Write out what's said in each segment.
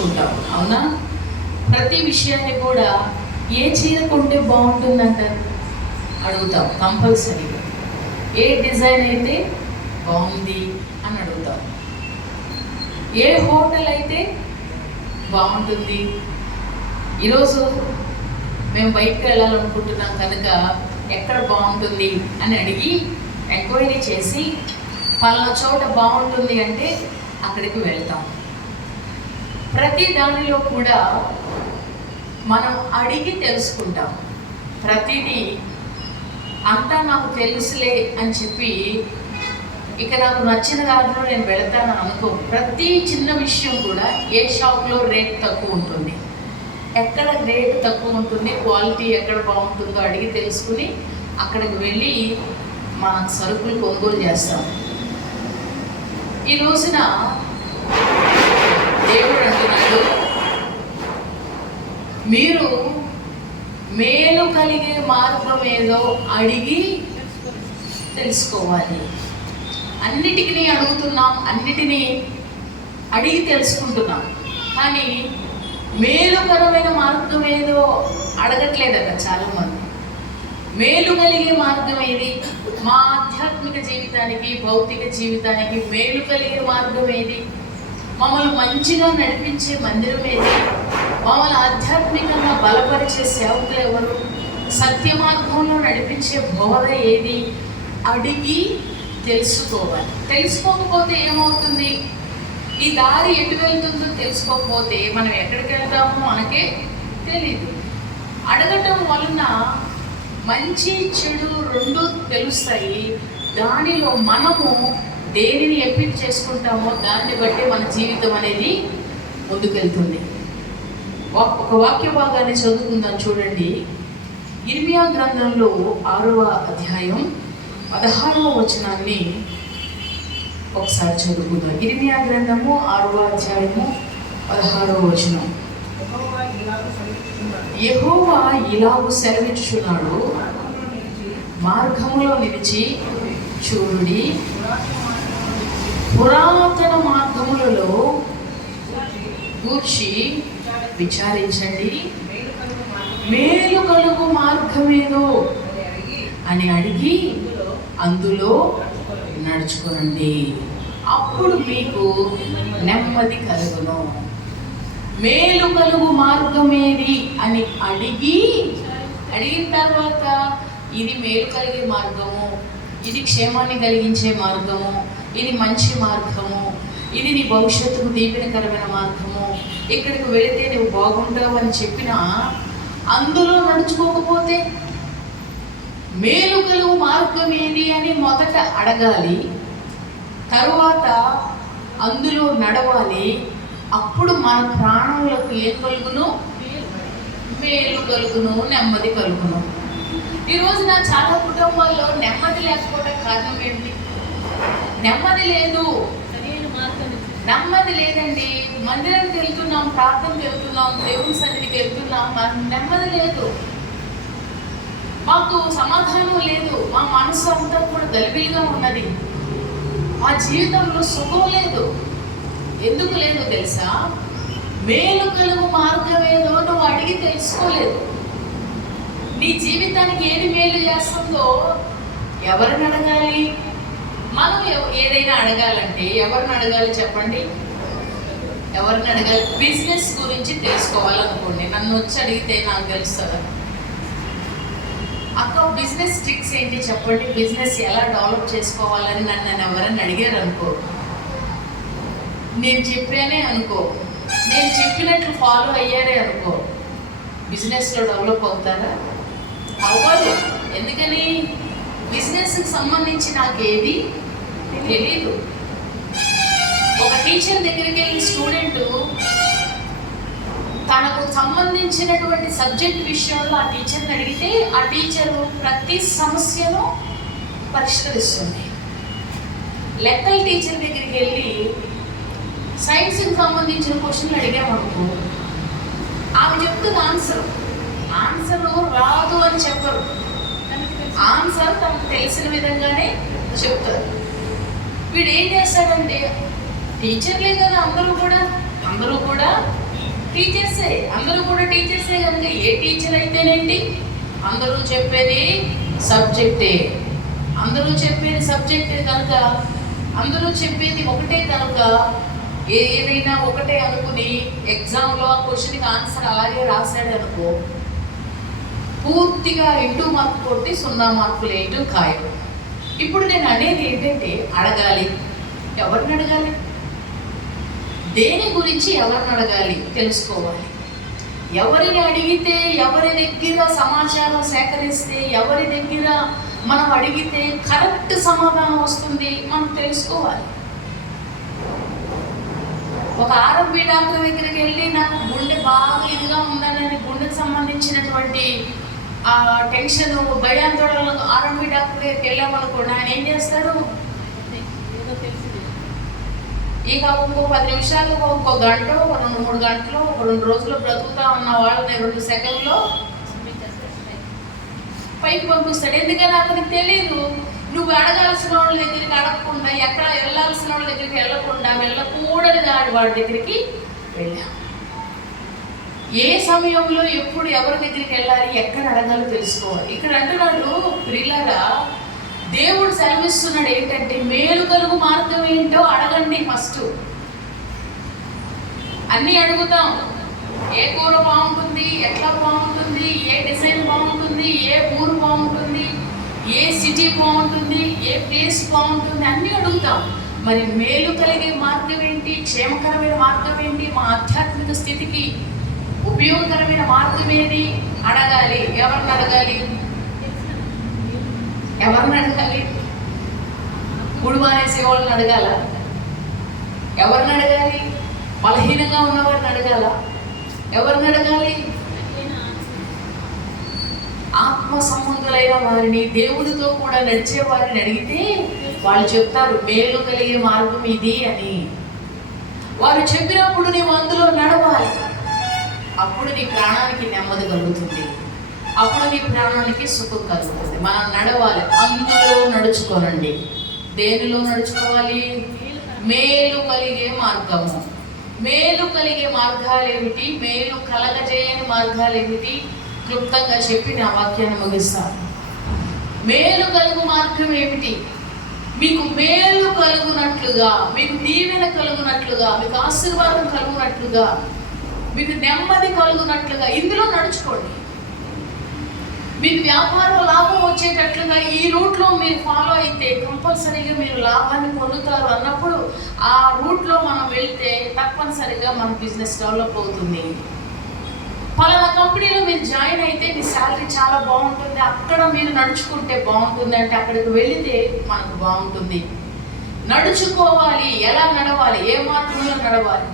తెలుసుకుంటాం. అవునా? ప్రతి విషయాన్ని కూడా ఏ చీర కొంటే బాగుంటుందంటారు అడుగుతాం కంపల్సరీగా. ఏ డిజైన్ అయితే బాగుంది అని అడుగుతాం. ఏ హోటల్ అయితే బాగుంటుంది. ఈరోజు మేము బయటకు వెళ్ళాలనుకుంటున్నాం కనుక ఎక్కడ బాగుంటుంది అని అడిగి ఎంక్వైరీ చేసి పలానా చోట బాగుంటుంది అంటే అక్కడికి వెళ్తాం. ప్రతి దానిలో కూడా మనం అడిగి తెలుసుకుంటాం. ప్రతిదీ అంతా నాకు తెలుసులే అని చెప్పి ఇక నాకు నచ్చిన దాంట్లో నేను వెళతానని అనుకో. ప్రతి చిన్న విషయం కూడా ఏ షాప్లో రేట్ తక్కువ ఉంటుంది, ఎక్కడ రేట్ తక్కువ ఉంటుంది, క్వాలిటీ ఎక్కడ బాగుంటుందో అడిగి తెలుసుకుని అక్కడికి వెళ్ళి మన సరుకులు కొనుగోలు చేస్తాం. ఈ రోజున దేవుడు అంటున్నాడు, మీరు మేలు కలిగే మార్గం ఏదో అడిగి తెలుసుకోవాలి. అన్నిటికీ అడుగుతున్నాం, అన్నిటినీ అడిగి తెలుసుకుంటున్నాం, కానీ మేలుకరమైన మార్గం ఏదో అడగట్లేదట చాలామంది. మేలు కలిగే మార్గం ఏది? మా ఆధ్యాత్మిక జీవితానికి, భౌతిక జీవితానికి మేలు కలిగే మార్గం ఏది? మమ్మల్ని మంచిగా నడిపించే మందిరం ఏది? మమ్మల్ని ఆధ్యాత్మికంగా బలపరిచే సేవకులు ఎవరు? సత్య మార్గంలో నడిపించే బోధ ఏది? అడిగి తెలుసుకోవాలి. తెలుసుకోకపోతే ఏమవుతుంది? ఈ దారి ఎటు వెళ్తుందో తెలుసుకోకపోతే మనం ఎక్కడికి వెళ్తామో మనకే తెలీదు. అడగటం వలన మంచి చెడు రెండు తెలుస్తాయి. దానిలో మనము దేనిని ఎంపిక చేసుకుంటామో దాన్ని బట్టి మన జీవితం అనేది ముందుకెళ్తుంది. ఒక వాక్య భాగాన్ని చదువుకుందాం. చూడండి, ఇర్మియా గ్రంథంలో 6వ అధ్యాయం 16వ వచనాన్ని ఒకసారి చదువుకుందాం. ఇర్మియా గ్రంథము 6వ అధ్యాయము 16వ వచనం. యెహోవా ఇలాగు సెలవిచ్చుచున్నాడు, మార్గములో నిలిచి చూడుడి, పురాతన మార్గములలో గూర్చి విచారించండి, మేలు కలుగు మార్గమేదో అని అడిగి అందులో నడుచుకోనండి, అప్పుడు మీకు నెమ్మది కలుగును. మేలు కలుగు మార్గం ఏది అని అడిగిన తర్వాత ఇది మేలు కలిగే మార్గము, ఇది క్షేమాన్ని కలిగించే మార్గము, ఇది మంచి మార్గము, ఇది నీ భవిష్యత్తుకు దీవెనకరమైన మార్గము, ఇక్కడికి వెళితే నువ్వు బాగుంటావు అని చెప్పినా అందులో నడుచుకోకపోతే మేలు కలుగు మార్గం ఏది అని మొదట అడగాలి, తరువాత అందులో నడవాలి. అప్పుడు మన ప్రాణములకు ఏం కలుగును? మేలు కలుగును, నెమ్మది కలుగును. ఈరోజు నా చాలా కుటుంబాల్లో నెమ్మది లేకపోవడం కారణం ఏంటి? నెమ్మది లేదు, నెమ్మది లేదండి. మందిరానికి వెళ్తున్నాం, ప్రార్థనకి వెళ్తున్నాం, దేవుని సన్నిధికి వెళ్తున్నాం, నెమ్మది లేదు, మాకు సమాధానం లేదు, మా మనసు అంతా కూడా గలిబిలిగా ఉన్నది, మా జీవితంలో సుఖం లేదు. ఎందుకు లేదు తెలుసా? మేలు కలుగు మార్గం ఏదో నువ్వు అడిగి తెలుసుకోలేదు. నీ జీవితానికి ఏది మేలు చేస్తుందో ఎవరిని అడగాలి? మనం ఏదైనా అడగాలంటే ఎవరిని అడగాలి చెప్పండి? ఎవరిని అడగాలి? బిజినెస్ గురించి తెలుసుకోవాలనుకోండి, నన్ను వచ్చి అడిగితే నాకు తెలుస్తుందా? అక్క బిజినెస్ ట్రిక్స్ ఏంటి చెప్పండి, బిజినెస్ ఎలా డెవలప్ చేసుకోవాలని నన్ను ఎవరైనా అడిగారు అనుకో, నేను చెప్పానే అనుకో, నేను చెప్పినట్లు ఫాలో అయ్యారే అనుకో, బిజినెస్లో డెవలప్ అవుతారా? అవ్వదు. ఎందుకని? బిజినెస్కి సంబంధించి నాకు ఏది తెలీదు. ఒక టీచర్ దగ్గరికి వెళ్ళి స్టూడెంట్ తనకు సంబంధించినటువంటి సబ్జెక్ట్ విషయంలో ఆ టీచర్ని అడిగితే ఆ టీచరు ప్రతి సమస్యను పరిష్కరిస్తుంది. లెక్కల టీచర్ దగ్గరికి వెళ్ళి సైన్స్కి సంబంధించిన క్వశ్చన్లు అడిగామనుకో, ఆమె చెప్తుంది ఆన్సర్ రాదు అని చెప్పరు, ఆన్సర్ తనకు తెలిసిన విధంగానే చెప్తారు. వీడు ఏం చేస్తాడంటే టీచర్లే కదా అందరూ కూడా టీచర్సే, అందరూ కూడా టీచర్సే కనుక ఏ టీచర్ అయితేనేంటి, అందరూ చెప్పేది సబ్జెక్టే. అందరూ చెప్పేది సబ్జెక్టే కనుక, అందరూ చెప్పేది ఒకటే కనుక ఏదైనా ఒకటే అనుకుని ఎగ్జామ్లో ఆ క్వశ్చన్కి ఆన్సర్ అలాగే రాశాడు అనుకో, పూర్తిగా ఇంటూ మార్కు కొట్టి 0 మార్కులు వేయటం ఖాయం. ఇప్పుడు నేను అనేది ఏంటంటే, అడగాలి. ఎవరిని అడగాలి? దేని గురించి ఎవరిని అడగాలి తెలుసుకోవాలి. ఎవరిని అడిగితే, ఎవరి దగ్గర సమాచారం సేకరిస్తే, ఎవరి దగ్గర మనం అడిగితే కరెక్ట్ సమాధానం వస్తుంది మనం తెలుసుకోవాలి. ఒక ఆర్ఎంపీ డాక్టర్ దగ్గరికి వెళ్ళి నాకు గుండె బాగా ఇదిగా ఉందని, గుండెకి సంబంధించినటువంటి ఆ టెన్షన్ భయాందోళనలు ఆర్ఎంపీ డాక్టర్ దగ్గరికి వెళ్ళామనుకోండి, ఆయన ఏం చేస్తాడు, ఇక ఇంకో 10 నిమిషాలు, ఇంకో గంట, 2-3 గంటలు, 2 రోజులు బ్రతుకుతా ఉన్న వాళ్ళని 2 సెకండ్లో పైకి పంపిస్తాడు. ఎందుకని అతనికి తెలియదు. నువ్వు అడగాల్సిన వాళ్ళ దగ్గరికి అడగకుండా, ఎక్కడ వెళ్ళాల్సిన వాళ్ళ దగ్గరికి వెళ్ళకూడని వాడి దగ్గరికి వెళ్ళాం. ఏ సమయంలో ఎప్పుడు ఎవరి దగ్గరికి వెళ్ళాలి, ఎక్కడ అడగాలో తెలుసుకోవాలి. ఇక్కడ అంటున్నాడు, ప్రియులారా, దేవుడు సెలవిస్తున్నాడు ఏంటంటే, మేలు కలుగు మార్గం ఏంటో అడగండి. ఫస్ట్ అన్నీ అడుగుతాం. ఏ కూర బాగుంటుంది, ఎట్లా బాగుంటుంది, ఏ డిజైన్ బాగుంటుంది, ఏ ఊరు బాగుంటుంది, ఏ సిటీ బాగుంటుంది, ఏ ప్లేస్ బాగుంటుంది, అన్నీ అడుగుతాం. మరి మేలు కలిగే మార్గం ఏంటి, క్షేమకరమైన మార్గం ఏంటి, మా ఆధ్యాత్మిక స్థితికి ఉపయోగకరమైన మార్గం ఏది అడగాలి. ఎవరిని అడగాలి? ఎవరిని అడగాలి? గుడి మానేసే వాళ్ళని అడగాల? ఎవరిని అడగాలి? బలహీనంగా ఉన్నవారిని అడగాల? ఎవరిని అడగాలి? ఆత్మ సంబంధులైన వారిని, దేవుడితో కూడా నడిచే వారిని అడిగితే వాళ్ళు చెప్తారు మేలు కలిగే మార్గం ఇది అని. వారు చెప్పినప్పుడు నీవు అందులో నడవాలి. అప్పుడు నీ ప్రాణానికి నెమ్మది కలుగుతుంది, అప్పుడు నీ ప్రాణానికి సుఖం కలుగుతుంది. మనం నడవాలి, అందులో నడుచుకోనండి. దేనిలో నడుచుకోవాలి? మేలు కలిగే మార్గము. మేలు కలిగే మార్గాలు ఏమిటి, మేలు కలగజేయని మార్గాలు ఏమిటి, క్లుప్తంగా చెప్పి నా వాక్యాన్ని ముగిస్తాను. మేలు కలుగు మార్గం ఏమిటి? మీకు మేలు కలుగునట్లుగా, మీకు దీవెన కలుగునట్లుగా, మీకు ఆశీర్వాదం కలుగునట్లుగా, మీకు నెమ్మది కలుగునట్లుగా ఇందులో నడుచుకోండి. మీకు వ్యాపారం లాభం వచ్చేటట్లుగా ఈ రూట్లో మీరు ఫాలో అయితే కంపల్సరీగా మీరు లాభాన్ని పొందుతారు అన్నప్పుడు ఆ రూట్లో మనం వెళ్తే తప్పనిసరిగా మన బిజినెస్ డెవలప్ అవుతుంది. పలానా కంపెనీలో మీరు జాయిన్ అయితే మీ శాలరీ చాలా బాగుంటుంది, అక్కడ మీరు నడుచుకుంటే బాగుంటుంది అంటే అక్కడికి వెళితే మనకు బాగుంటుంది. నడుచుకోవాలి. ఎలా నడవాలి? ఏ మార్గంలో నడవాలి?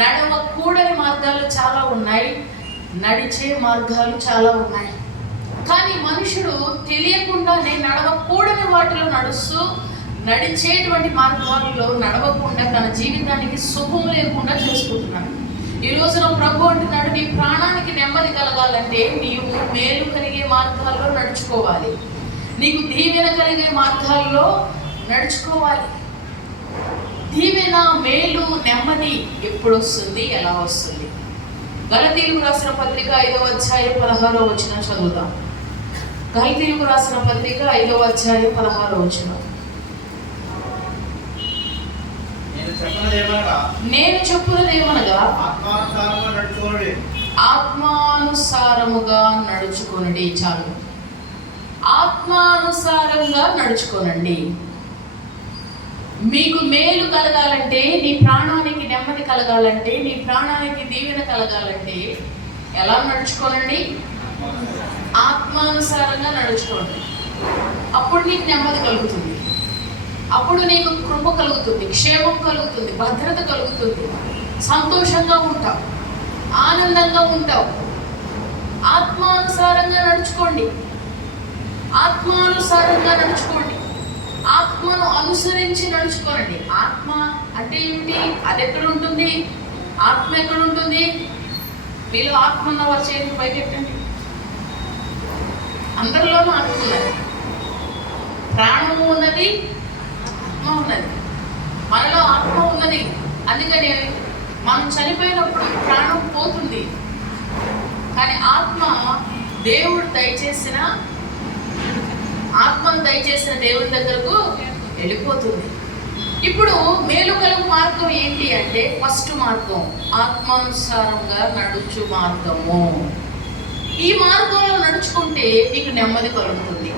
నడవకూడని మార్గాలు చాలా ఉన్నాయి, నడిచే మార్గాలు చాలా ఉన్నాయి. కానీ మనుషుడు తెలియకుండానే నడవకూడని వాటిలో నడుస్తూ, నడిచేటువంటి మార్గాల్లో నడవకుండా తన జీవితానికి సుఖం లేకుండా చేసుకుంటున్నాడు. ఈ రోజున ప్రభు అంటున్నాడు, నీ ప్రాణానికి నెమ్మది కలగాలంటే నీవు మేలు కలిగే మార్గాల్లో నడుచుకోవాలి, నీకు దీవెన కలిగే మార్గాల్లో నడుచుకోవాలి. దీవెన, మేలు, నెమ్మది ఎప్పుడు వస్తుంది, ఎలా వస్తుంది? గలతీయులకు రాసిన పత్రిక 5వ అధ్యాయం 16వ వచనం చదువుతాం. గలతీయులకు రాసిన పత్రిక 5వ అధ్యాయం 16వ వచనం. నేను చెప్పున్నదేమనగా ఆత్మానుసారముగా నడుచుకొనండి. చాలు, ఆత్మానుసారంగా నడుచుకోనండి. మీకు మేలు కలగాలంటే, నీ ప్రాణానికి నెమ్మది కలగాలంటే, నీ ప్రాణానికి దీవెన కలగాలంటే ఎలా నడుచుకోనండి? ఆత్మానుసారంగా నడుచుకోండి. అప్పుడు నీకు నెమ్మది కలుగుతుంది, అప్పుడు నీకు కృప కలుగుతుంది, క్షేమం కలుగుతుంది, భద్రత కలుగుతుంది, సంతోషంగా ఉంటావు, ఆనందంగా ఉంటావు. ఆత్మానుసారంగా నడుచుకోండి, ఆత్మానుసారంగా నడుచుకోండి, ఆత్మను అనుసరించి నడుచుకోనండి. ఆత్మ అంటే ఏమిటి? అది ఎక్కడ ఉంటుంది? ఆత్మ ఎక్కడ ఉంటుంది? మీలో ఆత్మ ఉన్నవారు చేతి పైకెట్టండి. అందరిలోనూ ఆత్మ ఉన్నది, ప్రాణము ఉన్నది, ఆత్మ ఉన్నది. మనలో ఆత్మ ఉన్నది. అందుకని మనం చనిపోయినప్పుడు ప్రాణం పోతుంది. కానీ దేవుడు ఆత్మను దయచేసిన దేవుడి దగ్గరకు వెళ్ళిపోతుంది. ఇప్పుడు మేలు కలుగు మార్గం ఏంటి అంటే, ఫస్ట్ మార్గం ఆత్మానుసారంగా నడుచు మార్గము. ఈ మార్గంలో నడుచుకుంటే నీకు నెమ్మది కలుగుతుంది.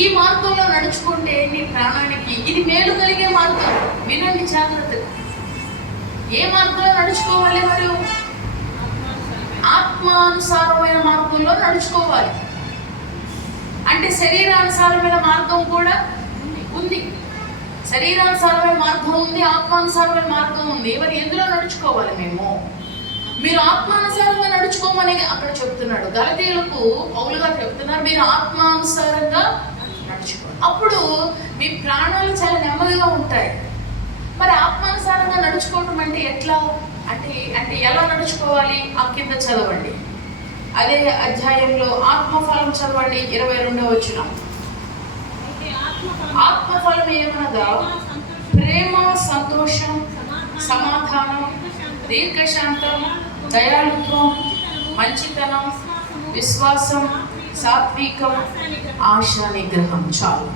ఈ మార్గంలో నడుచుకుంటే నీ ప్రాణానికి ఇది మేలు కలిగే మార్గం. వినండి జాగ్రత్తగా. ఏ మార్గంలో నడుచుకోవాలి? మరియు ఆత్మానుసారమైన మార్గంలో నడుచుకోవాలి. అంటే శరీరానుసారమైన మార్గం కూడా ఉంది. శరీరానుసారమైన మార్గం ఉంది, ఆత్మానుసారమైన మార్గం ఉంది. మరి ఎందులో నడుచుకోవాలి? మీరు ఆత్మానుసారంగా నడుచుకోమని అక్కడ చెప్తున్నాడు. గలతీయులకు పౌలు గారు చెప్తున్నారు, మీరు ఆత్మానుసారంగా నడుచుకోవాలి. అప్పుడు మీ ప్రాణాలు చాలా నెమ్మదిగా ఉంటాయి. మరి ఆత్మానుసారంగా నడుచుకోవటం అంటే ఎట్లా అంటే ఎలా నడుచుకోవాలి? ఆ కింద చదవండి, అదే అధ్యాయంలో ఆత్మఫలం చదవండి, 22వ వచనం. ఆత్మఫలం ఏమనగా ప్రేమ, సంతోషం, సమాధానం, దీర్ఘశాంతం, దయాళుత్వం, మంచితనం, విశ్వాసం, సాత్వికం, ఆశా నిగ్రహం. చాలు.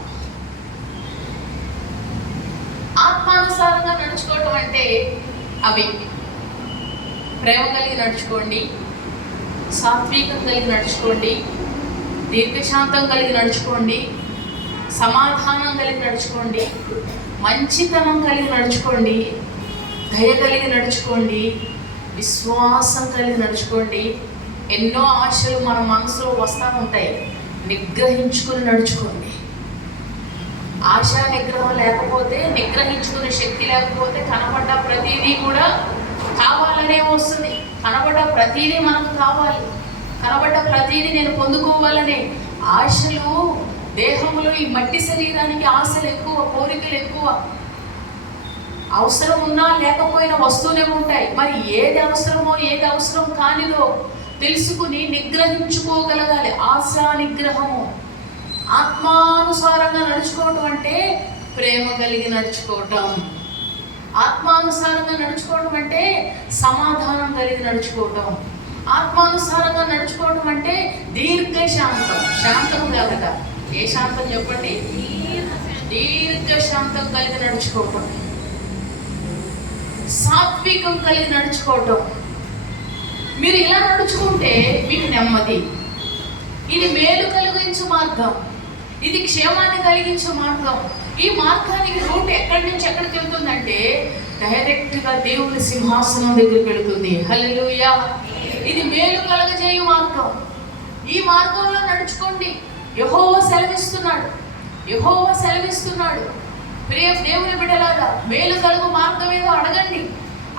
ఆత్మానుసారంగా నడుచుకోవటం అంటే అవి ప్రేమ కలిగి నడుచుకోండి, సాత్వికం కలిగి నడుచుకోండి, దీర్ఘశాంతం కలిగి నడుచుకోండి, సమాధానం కలిగి నడుచుకోండి, మంచితనం కలిగి నడుచుకోండి, దయ కలిగి నడుచుకోండి, విశ్వాసం కలిగి నడుచుకోండి. ఎన్నో ఆశలు మన మనసులో వస్తూ ఉంటాయి, నిగ్రహించుకుని నడుచుకోండి. ఆశా నిగ్రహం లేకపోతే, నిగ్రహించుకునే శక్తి లేకపోతే కనబడ్డ ప్రతిదీ కూడా కావాలనే వస్తుంది. కనబడ్డ ప్రతిదీ మనకు కావాలి, కనబడ్డ ప్రతిదీ నేను పొందుకోవాలనే ఆశలు దేహంలో, ఈ మట్టి శరీరానికి ఆశలు ఎక్కువ, కోరికలు ఎక్కువ. అవసరం ఉన్నా లేకపోయినా వస్తూనే ఉంటాయి. మరి ఏది అవసరమో ఏది అవసరం కానిదో తెలుసుకుని నిగ్రహించుకోగలగాలి. ఆశా నిగ్రహము. ఆత్మానుసారంగా నడుచుకోవటం అంటే ప్రేమ కలిగి నడుచుకోవటం. ఆత్మానుసారంగా నడుచుకోవటం అంటే సమాధానం కలిగి నడుచుకోవటం. ఆత్మానుసారంగా నడుచుకోవటం అంటే దీర్ఘశాంతం. శాంతం కలగట. ఏ శాంతం చెప్పండి? దీర్ఘశాంతం కలిగి నడుచుకోవటం, సాత్వికం కలిగి నడుచుకోవటం. మీరు ఇలా నడుచుకుంటే మీకు నెమ్మది. ఇది మేలు కలిగించే మార్గం, ఇది క్షేమాన్ని కలిగించే మార్గం. ఈ మార్గానికి రూట్ ఎక్కడి నుంచి ఎక్కడికి వెళ్తుందంటే డైరెక్ట్గా దేవుని సింహాసనం దగ్గరికి వెళుతుంది. హల్లెలూయా. ఇది మేలు కలగజేయు మార్గం. ఈ మార్గంలో నడుచుకోండి. యెహోవా సెలవిస్తున్నాడు. ప్రియ దేవుని బిడ్డలారా, మేలు కలుగు మార్గం ఏదో అడగండి.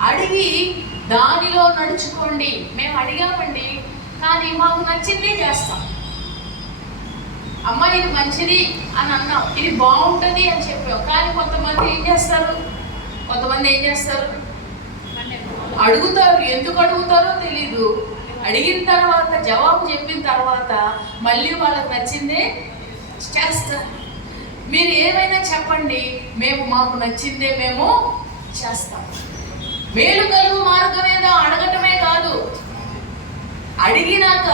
అడిగి దానిలో నడుచుకోండి. మేము అడిగామండి, కానీ మాకు నచ్చిందే చేస్తాం. అమ్మ ఇది మంచిది అని అన్నాం, ఇది బాగుంటుంది అని చెప్పాం. కానీ కొంతమంది ఏం చేస్తారు అడుగుతారు. ఎందుకు అడుగుతారో తెలీదు. అడిగిన తర్వాత, జవాబు చెప్పిన తర్వాత మళ్ళీ వాళ్ళకి నచ్చిందే చేస్తారు. మీరు ఏమైనా చెప్పండి, మాకు నచ్చిందే మేము చేస్తాం. మేలు కలుగు మార్గం ఏదో అడగటమే కాదు, అడిగినాక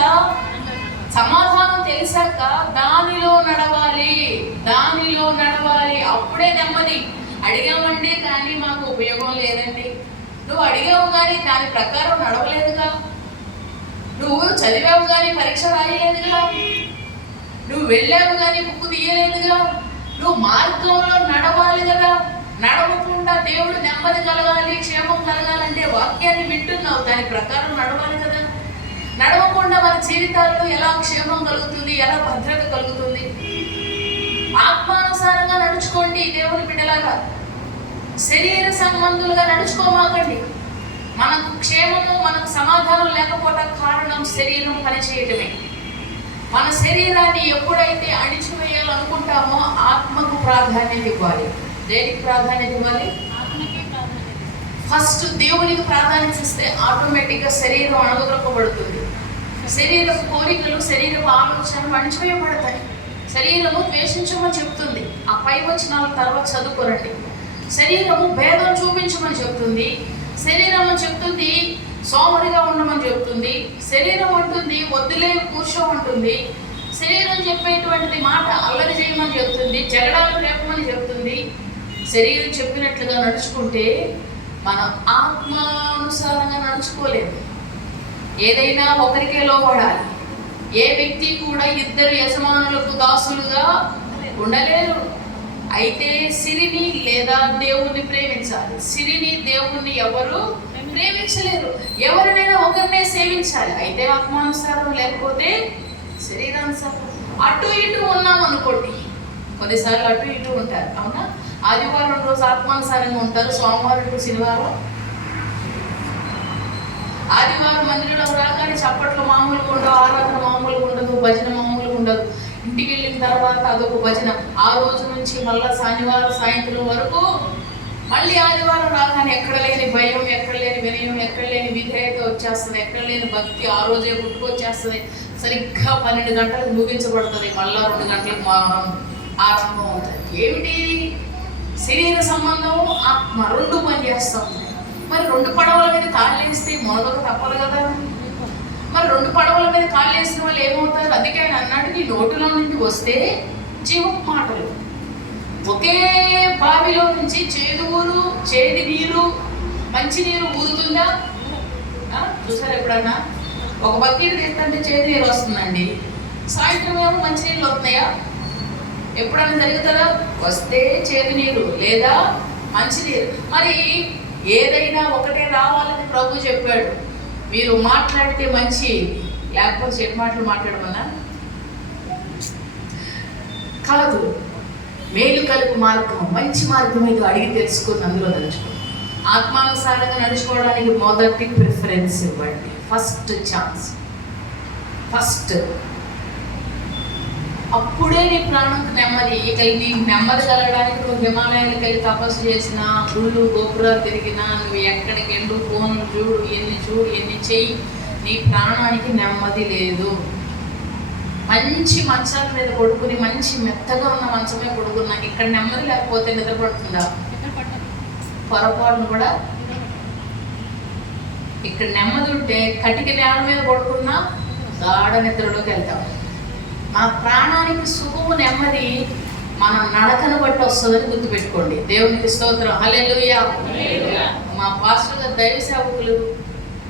సమాధానం తెలిసాక దానిలో నడవాలి. అప్పుడే నెమ్మది. అడిగామండి కానీ మాకు ఉపయోగం లేదండి. నువ్వు అడిగావు కానీ దాని ప్రకారం నడవలేదుగా. నువ్వు చదివావు కానీ పరీక్ష రాయలేదుగా. నువ్వు వెళ్ళావు కానీ బుక్కు తీయలేదుగా. నువ్వు మార్గంలో నడవాలి కదా. నడవకుండా దేవుడు నెమ్మది కలగాలి, క్షేమం కలగాలంటే వాక్యాన్ని వింటున్నావు, దాని ప్రకారం నడవాలి కదా. నడవకుండా మన జీవితాల్లో ఎలా క్షేమం కలుగుతుంది, ఎలా భద్రత కలుగుతుంది? ఆత్మానుసారంగా నడుచుకోండి దేవుని బిడ్డలారా. శరీర సంబంధులుగా నడుచుకోమాకండి. మనకు క్షేమము, మనకు సమాధానం లేకపోవడం కారణం శరీరం పనిచేయటమే. మన శరీరాన్ని ఎప్పుడైతే అణిచివేయాలనుకుంటామో ఆత్మకు ప్రాధాన్యత ఇవ్వాలి. దేనికి ప్రాధాన్యత ఇవ్వాలి? ఫస్ట్ దేవునికి ప్రాధాన్యత ఇస్తే ఆటోమేటిక్గా శరీరం అణగదొక్కబడుతుంది. శరీరపు కోరికలు, శరీరపు ఆలోచనలు అణిచివేయబడతాయి. శరీరము ద్వేషించమని చెప్తుంది. ఆ పై వచనాల తర్వాత చదువుకోరండి. శరీరము భేదం చూపించమని చెప్తుంది. శరీరము చెప్తుంది సోమరిగా ఉండమని చెప్తుంది. శరీరం అంటుంది వద్దులే కూర్చోమంటుంది. శరీరం చెప్పేటువంటిది మాట అల్లరి చేయమని చెప్తుంది, జగడాలు రేపమని చెప్తుంది. శరీరం చెప్పినట్లుగా నడుచుకుంటే మనం ఆత్మానుసారంగా నడుచుకోలేము. ఏదైనా ఒకరికే లోబడాలి. ఏ వ్యక్తి కూడా ఇద్దరు యజమానులకు దాసులుగా ఉండలేరు. అయితే సిరిని లేదా దేవుణ్ణి ప్రేమించాలి. సిరిని దేవుణ్ణి ఎవరు ప్రేమించలేరు. ఎవరినైనా ఒకరినే సేవించాలి. అయితే ఆత్మానుసారం లేకపోతే శరీరానుసారం. అటు ఇటు ఉన్నాం అనుకోండి, కొన్నిసార్లు అటు ఇటు ఉంటారు, అవునా? ఆదివారం రోజు ఆత్మానుసారంగా ఉంటారు, సోమవారం టు శనివారం. ఆదివారం మందిరంలో రాగానే చప్పట్లు మామూలుగా ఉండవు, ఆరాధన మామూలుగా ఉండదు, భజన మామూలుగా ఉండదు. ఇంటికి వెళ్ళిన తర్వాత అదొక భజన. ఆ రోజు నుంచి మళ్ళా శనివారం సాయంత్రం వరకు మళ్ళీ ఆదివారం రాగానే ఎక్కడ లేని భయం, ఎక్కడ లేని వినయం, ఎక్కడ లేని విధేయత వచ్చేస్తుంది, ఎక్కడ లేని భక్తి ఆ రోజే పుట్టుకొచ్చేస్తుంది. సరిగ్గా 12 గంటలకు ముగించబడుతుంది, మళ్ళా 2 గంటలకు ఆరంభం అవుతుంది. ఏమిటి? శరీర సంబంధం, ఆత్మ రెండు పని చేస్తూ ఉంటాయి. మరి 2 పడవల మీద కాళ్ళు వేస్తే మొదలుగా తప్పదు కదా. మరి 2 పడవల మీద కాళ్ళు వేసిన వాళ్ళు ఏమవుతారు? అందుకే ఆయన అన్నాడు, నీ నోటిలో నుండి వస్తే జీవం మాటలు. ఒకే బావిలో నుంచి చేది నీరు, మంచి నీరు ఊరుతుందా? చూసారు ఎప్పుడన్నా? ఒక బకెట్ తీస్తుంటే చేదు నీరు వస్తుందండి, సాయంత్రం ఏమో మంచి నీళ్ళు వస్తున్నాయా? ఎప్పుడన్నా జరుగుతుందా? వస్తే చేదు నీరు లేదా మంచి నీరు. మరి ఏదైనా ఒకటే రావాలని ప్రభు చెప్పాడు. మీరు మాట్లాడితే మంచి, లేకపోతే చెడు మాటలు మాట్లాడమన్నా కాదు. మేలు కలుగు మార్గం, మంచి మార్గం మీకు అడిగి తెలుసుకుని అందులో నడుచుకోండి. ఆత్మానుసారంగా నడుచుకోవడానికి మొదటి ప్రిఫరెన్స్ ఇవ్వండి, ఫస్ట్ ఛాన్స్, ఫస్ట్. అప్పుడే నీ ప్రాణంకి నెమ్మది. ఇక నీకు నెమ్మది కలగడానికి నువ్వు హిమాలయాలకు వెళ్ళి తపస్సు చేసినా, గుళ్ళు గోపురాలు తిరిగినా, నువ్వు ఎక్కడికి వెళ్ళు, ఫోన్లు చూడు, ఎన్ని చెయ్యి, నీ ప్రాణానికి నెమ్మది లేదు. మంచి మంచాల మీద పడుకుని, మంచి మెత్తగా ఉన్న మంచమే పడుకున్నా, ఇక్కడ నెమ్మది లేకపోతే నిద్రపడుతుందా? పొరపాటును కూడా. ఇక్కడ నెమ్మది ఉంటే కటిక నేల మీద పడుకున్నా గాఢ నిద్రలోకి వెళ్తాం. మన ప్రాణానికి సుఖము, నెమ్మది మన నడకను బట్టి వస్తుందని గుర్తుపెట్టుకోండి. దేవునికి స్తోత్రం, హల్లెలూయా. మా పాస్టర్ గారు, దైవ సేవకులు,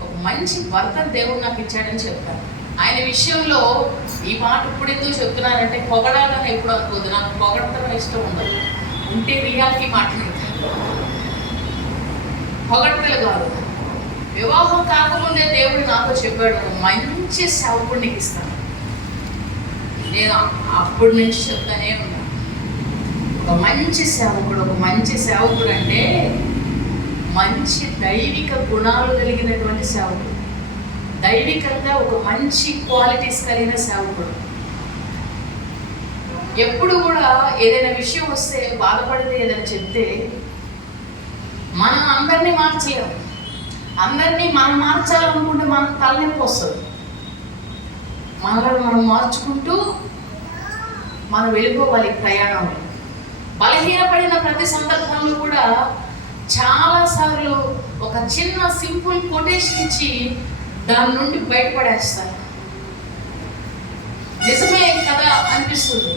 ఒక మంచి భర్తను దేవుడు నాకు ఇచ్చాడని చెప్పారు. ఆయన విషయంలో ఈ మాట ఇప్పుడు ఎందుకు చెప్తున్నానంటే, పొగడాలని ఎప్పుడు అనుకోదు. నాకు పొగడటం ఇష్టం ఉండదు, ఉంటే రియాలిటీ మాట్లాడతాను, పొగడతలు కాదు. వివాహం కాకముందే దేవుడు నాతో చెప్పాడు, ఒక మంచి సేవకుడు నీకు ఇస్తాను. నేను అప్పటి నుంచి చెప్తానే ఉన్నాను, ఒక మంచి సేవకుడు అంటే మంచి దైవిక గుణాలు కలిగినటువంటి సేవకుడు, దైవికంగా ఒక మంచి క్వాలిటీస్ కలిగిన సేవకుడు. ఎప్పుడు కూడా ఏదైనా విషయం వస్తే, బాధపడితే ఏదైనా చెప్తే, మనం అందరినీ మార్చలేము. అందరినీ మనం మార్చాలనుకుంటే మనకు తలనొప్పి వస్తుంది. మనల్ని మనం మార్చుకుంటూ మనం వెళ్ళిపోవాలి ప్రయాణంలో. బలహీనపడిన ప్రతి సందర్భంలో కూడా చాలాసార్లు ఒక చిన్న సింపుల్ కొటేషన్ ఇచ్చి దాని నుండి బయటపడేస్తారు. నిజమే కదా అనిపిస్తుంది.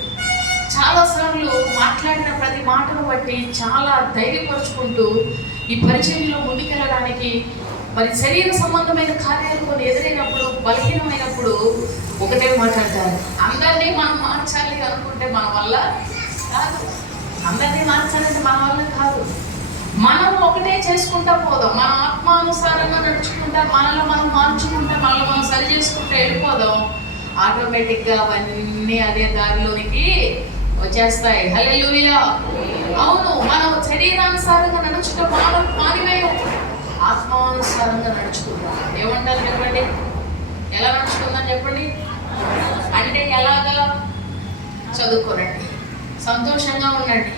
చాలాసార్లు మాట్లాడిన ప్రతి మాటను బట్టి చాలా ధైర్యపరుచుకుంటూ ఈ పరిచర్యలో ముందుకెళ్ళడానికి, మరి శరీర సంబంధమైన కార్యాలు కొన్ని ఎదురైనప్పుడు, బలహీనమైనప్పుడు ఒకటే మాట్లాడతారు, అందరినీ మనం మార్చాలి అనుకుంటే మన వల్ల కాదు. అందరినీ మార్చాలంటే మన వల్ల కాదు. మనం ఒకటే చేసుకుంటా పోదాం, మన ఆత్మానుసారంగా నడుచుకుంటా, మనల్ని మనం మార్చుకుంటా, మనల్ని మనం సరి చేసుకుంటూ వెళ్ళిపోదాం. ఆటోమేటిక్గా అవన్నీ అదే దారిలోనికి వచ్చేస్తాయి. హల్లెలూయా. అవును, మనం శరీరానుసారంగా నడుచుకుంటూ మానివేయాలి, ఆత్మానుసారంగా నడుచుకుందాం. ఏమంటారు చెప్పండి? ఎలా నడుచుకుందాం చెప్పండి? అంటే ఎలాగా? చదువుకోనండి, సంతోషంగా ఉండండి,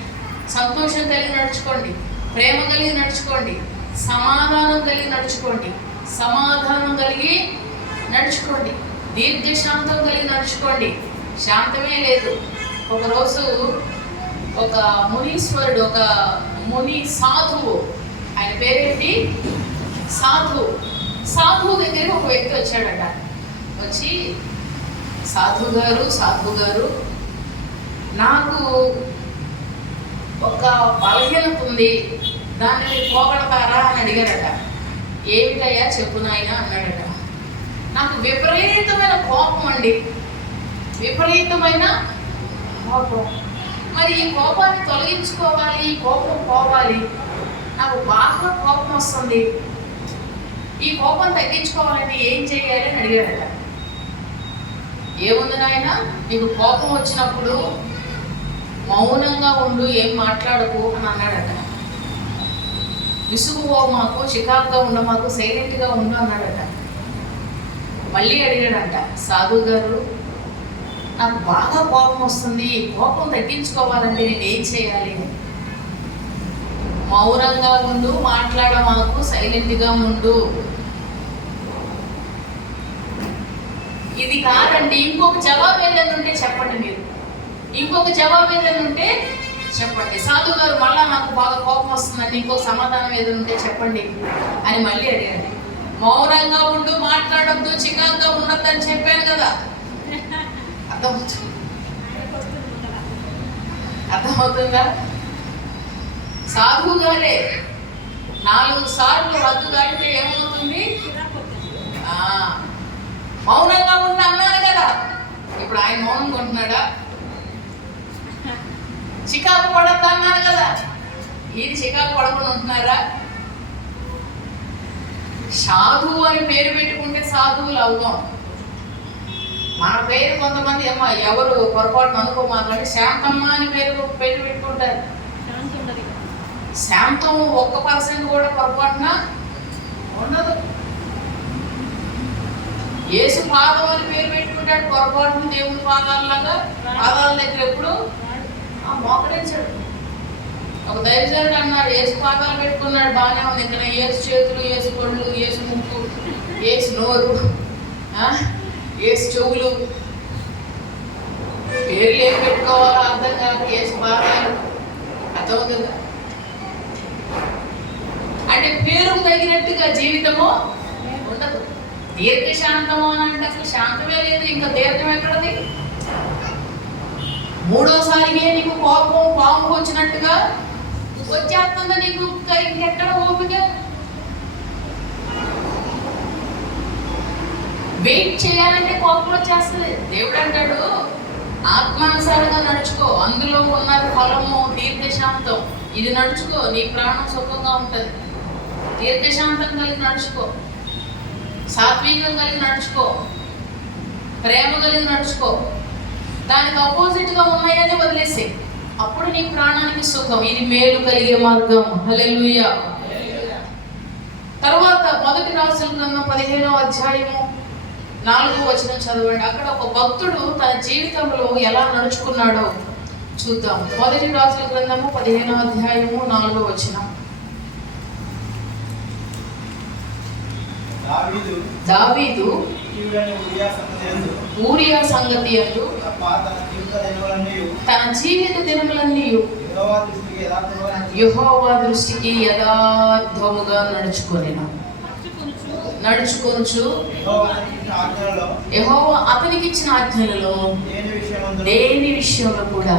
సంతోషం కలిగి నడుచుకోండి, ప్రేమ కలిగి నడుచుకోండి, సమాధానం కలిగి నడుచుకోండి, దీర్ఘశాంతం కలిగి నడుచుకోండి. శాంతమే లేదు. ఒకరోజు ఒక మునీశ్వరుడు, ఒక ముని సాధువు, ఆయన పేరేంటి? సాధువు. సాధువు దగ్గరికి ఒక వ్యక్తి వచ్చాడట. వచ్చి, సాధువు గారు నాకు ఒక బలహీనత ఉంది, దాన్ని పోగొడతారా అని అడిగారట. ఏమిటయ్యా చెప్పు నాయనా అన్నాడట. నాకు విపరీతమైన కోపం అండి, విపరీతమైన కోపం. మరి ఈ కోపాన్ని తొలగించుకోవాలి, ఈ కోపం పోవాలి. నాకు బాగా కోపం వస్తుంది, ఈ కోపం తగ్గించుకోవాలంటే ఏం చేయాలి అని అడిగాడట. ఏముంది నాయన, నీకు కోపం వచ్చినప్పుడు మౌనంగా ఉండు, ఏం మాట్లాడకు అని అన్నాడట. విసుగుపో మాకు, చికాకుగా ఉండ మాకు, సైలెంట్గా ఉండు అన్నాడట. మళ్ళీ అడిగాడంట, సాధువు గారు నాకు బాగా కోపం వస్తుంది, కోపం తగ్గించుకోవాలంటే నేను ఏం చేయాలి? మౌనంగా ఉండు, మాట్లాడ మాకు, సైలెంట్గా ఉండు. ఇది కాదండి, ఇంకొక జవాబు ఏదైనా ఉంటే చెప్పండి. మీరు ఇంకొక జవాబు ఏదైనా ఉంటే చెప్పండి. సాధువు గారు మళ్ళా నాకు బాగా కోపం వస్తుందండి, ఇంకొక సమాధానం ఏదైనా ఉంటే చెప్పండి అని మళ్ళీ అడిగాడు. మౌనంగా ఉండు, మాట్లాడొద్దు, చికాకుగా ఉండొద్దు అని చెప్పాను కదా. అర్థమవుతుందా? సాధువు గారే 4 సార్లు హద్దు దాటితే ఏమవుతుంది? మౌనంగా ఉండి అన్నాను కదా. ఇప్పుడు ఆయన మౌనంగా ఉంటున్నాడా? చికాకు పడద్దు అన్నాను కదా, ఈయన చికాకు పడకుండా ఉంటున్నారా? సాధువు అని పేరు పెట్టుకుంటే సాధువులు అవ్వం. మన పేరు కొంతమంది అమ్మ ఎవరు పొరపాటును అనుకోమాకండి, శాంతమ్మ అని పేరు పెట్టుకుంటారు. శాంతం 1% కూడా పొరపాటున ఉండదు. యేసు పాదం అని పేరు పెట్టుకుంటాడు, పొరపాటున దేవుని పాదాలలాగా పాదాల దగ్గర ఎప్పుడు మోకరించాడు. ఒక దైవజనుడు అన్నాడు, యేసు పాదాలు పెట్టుకున్నాడు బాగానే ఉంది, ఇక్కడ యేసు చేతులు, యేసు కళ్ళు, యేసు ముక్కు, యేసు నోరు, యేసు చెవులు, పేర్లు ఏం పెట్టుకోవాలో అర్థం కాదు. యేసు పాదాలు అర్థమవుతుందా? అంటే పేరు తగినట్టుగా జీవితము ఉండదు. దీర్ఘశాంతము అని అంటే అసలు శాంతమే లేదు, ఇంకా దీర్ఘం ఎక్కడది? 3వసారిగా నీకు కోపం పాము వచ్చినట్టుగా వచ్చేస్తుందా నీకు? ఇంకెక్కడ ఓపిక? వెయిట్ చేయాలంటే కోపం వచ్చేస్తుంది. దేవుడు అంటాడు, ఆత్మానుసారంగా నడుచుకో, అందులో ఉన్న ఫలము దీర్ఘశాంతం. ఇది నడుచుకో, నీ ప్రాణం సుఖంగా ఉంటుంది. దీర్ఘశాంతం కలిగి నడుచుకో, సాత్వికం కలిగి నడుచుకో, ప్రేమ కలిగి నడుచుకో. దానికి ఆపోజిట్గా ఉన్నాయని వదిలేసే, అప్పుడు నీ ప్రాణానికి సుఖం. ఇది మేలు కలిగే మార్గం. హల్లెలూయా. తర్వాత 1 రాజుల గ్రంథం 15వ అధ్యాయము 4వ వచనం చదవండి. అక్కడ ఒక భక్తుడు తన జీవితంలో ఎలా నడుచుకున్నాడో చూద్దాం. 1 రాజుల గ్రంథము 15వ అధ్యాయము 4వ వచనం. దావీదు ఊరియా సంగతి యందు తన జీవిత దినములన్నీ యెహోవా దృష్టికి యథార్థముగా నడుచుకొనుచు యెహోవా అతనికి ఇచ్చిన ఆజ్ఞలలో దేని విషయంలో కూడా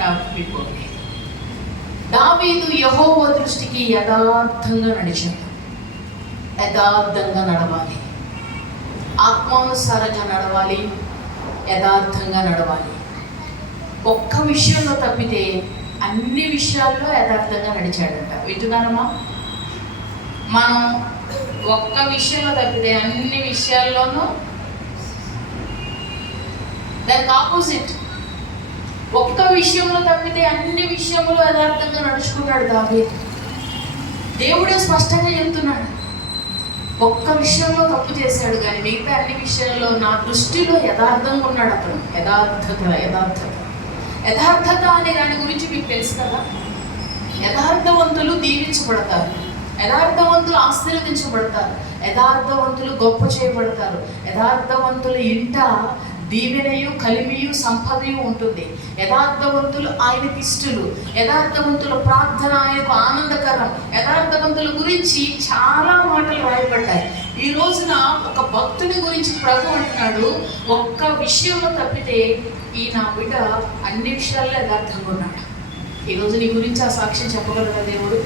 తప్పిపోలేదు. దావీదు యెహోవా దృష్టికి యథార్థంగా నడిచాడు. యథార్థంగా నడవాలి, ఆత్మానుసారంగా నడవాలి, యథార్థంగా నడవాలి. ఒక్క విషయంలో తప్పితే అన్ని విషయాల్లో యథార్థంగా నడిచాడంట. వింటున్నారమ్మా? మనం ఒక్క విషయంలో తప్పితే అన్ని విషయాల్లోనూ దానికి ఆపోజిట్. ఒక్క విషయంలో తప్పితే అన్ని విషయంలో యథార్థంగా నడుచుకున్నాడు దావీదు. దేవుడే స్పష్టంగా చెప్తున్నాడు, ఒక్క విషయంలో తప్పు చేశాడు కానీ మిగతా అన్ని విషయాల్లో నా దృష్టిలో యథార్థంగా ఉన్నాడు అతను. యథార్థత అనే దాని గురించి మీకు తెలుసు కదా. యథార్థవంతులు దీవించబడతారు, యథార్థవంతులు ఆశీర్వదించబడతారు, యథార్థవంతులు గొప్ప చేయబడతారు, యథార్థవంతుల ఇంట దీవెనయు కలిమియు సంపదయు ఉంటుంది. యథార్థవంతులు ఆయనకి ఇష్టలు, యథార్థవంతుల ప్రార్థన ఆయనకు ఆనందకరం. యథార్థవంతుల గురించి చాలా మాటలు రాయబడ్డాయి. ఈ రోజున ఒక భక్తుని గురించి ప్రభు అంటున్నాడు, ఒక్క విషయంలో తప్పితే ఈ నా బిడ్డ అన్ని విషయాల్లో యథార్థంగా ఉన్నాడు. ఈరోజు నీ గురించి ఆ సాక్ష్యం చెప్పగలరా దేవుడు?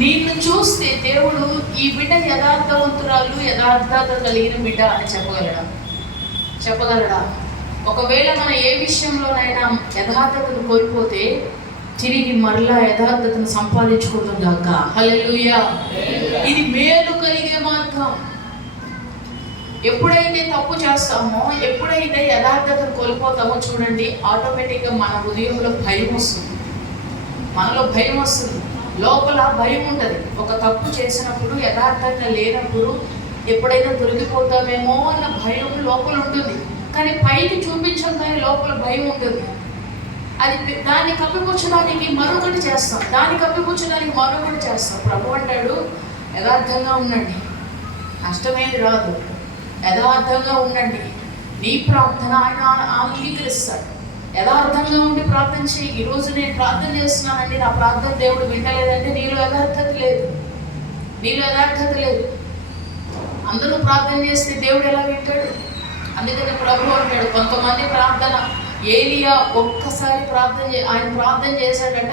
నిన్ను చూస్తే దేవుడు ఈ బిడ్డ యథార్థవంతురాలు, యథార్థత కలిగిన బిడ్డ అని చెప్పగలడా? ఒకవేళ మనం ఏ విషయంలోనైనా యథార్థతను కోల్పోతే తిరిగి మరలా యథార్థతను సంపాదించుకుందాం గాక. హల్లెలూయా. ఇది మేలు కలిగే మార్గం. ఎప్పుడైతే తప్పు చేస్తామో, ఎప్పుడైతే యథార్థతను కోల్పోతామో చూడండి, ఆటోమేటిక్గా మన హృదయంలో భయం వస్తుంది. మనలో భయం వస్తుంది, లోపల భయం ఉంటుంది. ఒక తప్పు చేసినప్పుడు, యథార్థంగా లేనప్పుడు ఎప్పుడైనా దొరికిపోతామేమో అన్న భయం లోపల ఉంటుంది. కానీ పైకి చూపించగానే లోపల భయం ఉంటుంది. అది దాన్ని కప్పిపుచ్చడానికి మరొకటి చేస్తాం, మరొకటి చేస్తాం. ప్రభు అంటాడు, యథార్థంగా ఉండండి, నష్టమేమి రాదు. యథార్థంగా ఉండండి, నీ ప్రార్థన ఆయన అంగీకరిస్తాడు. యథార్థంగా ఉండి ప్రార్థన చేయి. ఈరోజు నేను ప్రార్థన చేస్తున్నానండి, నా ప్రార్థన దేవుడు వింటలేదంటే నీలో యథార్థత లేదు. అందరూ ప్రార్థన చేస్తే దేవుడు ఎలా వింటాడు? అందుకని ప్రభు అంటాడు, కొంతమంది ప్రార్థన, ఏలియా ఒక్కసారి ఆయన ప్రార్థన చేశాడంట.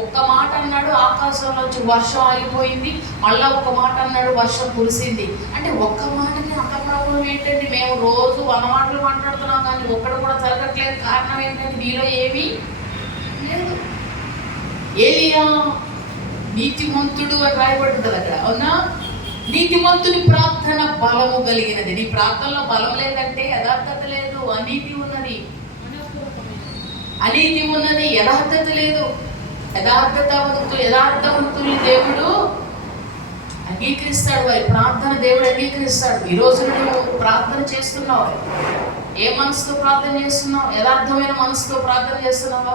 ఒక్క మాట అన్నాడు, ఆకాశంలోంచి వర్షం ఆగిపోయింది. మళ్ళా ఒక మాట అన్నాడు, వర్షం కురిసింది. అంటే ఒక్క మాటకి అంత ప్రాబ్లం ఏంటండి? మేము రోజు 100 మాటలు మాట్లాడుతున్నాం కానీ ఒక్కడు కూడా జరగట్లేదు. కారణం ఏంటంటే నీలో ఏమీ లేదు. ఏలియా నీతిమంతుడు అని రాయబడి ఉంటుంది అక్కడ, అవునా? నీతిమంతుని ప్రార్థన బలము కలిగినది. నీ ప్రార్థనలో బలం లేదంటే యథార్థత లేదు, అనీతి ఉన్నది, యథార్థత లేదు. యథార్థవంతులు దేవుడు అంగీకరిస్తాడు, వారి ప్రార్థన దేవుడు అంగీకరిస్తాడు. ఈ రోజు నువ్వు ప్రార్థన చేస్తున్నావు, ఏ మనసుతో ప్రార్థన చేస్తున్నావు? యథార్థమైన మనసుతో ప్రార్థన చేస్తున్నావా?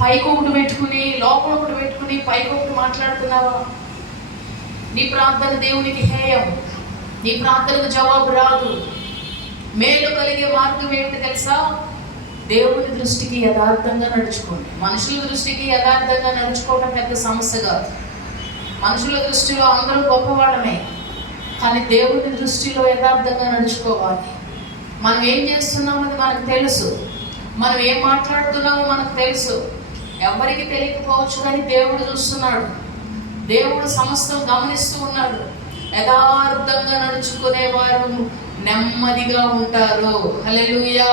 పైకి ఒకటి పెట్టుకుని, లోపల ఒకటి పెట్టుకుని, పైకి ఒకటి మాట్లాడుతున్నావా? నీ ప్రార్థన దేవునికి హేయం, నీ ప్రార్థనకు జవాబు రాదు. మేలు కలిగే మార్గం ఏమిటి తెలుసా? దేవుని దృష్టికి యథార్థంగా నడుచుకోండి. మనుషుల దృష్టికి యథార్థంగా నడుచుకోవడం పెద్ద సమస్య కాదు. మనుషుల దృష్టిలో అందరూ గొప్పవాళ్ళమే, కానీ దేవుని దృష్టిలో యథార్థంగా నడుచుకోవాలి. మనం ఏం చేస్తున్నామని మనకు తెలుసు, మనం ఏం మాట్లాడుతున్నామో మనకు తెలుసు. ఎవరికి తెలియకపోవచ్చు, కానీ దేవుడు చూస్తున్నాడు. దేవుడు సమస్తం గమనిస్తూ ఉన్నాడు. యథార్థంగా నడుచుకునేవారు నెమ్మదిగా ఉంటారు. హల్లెలూయా.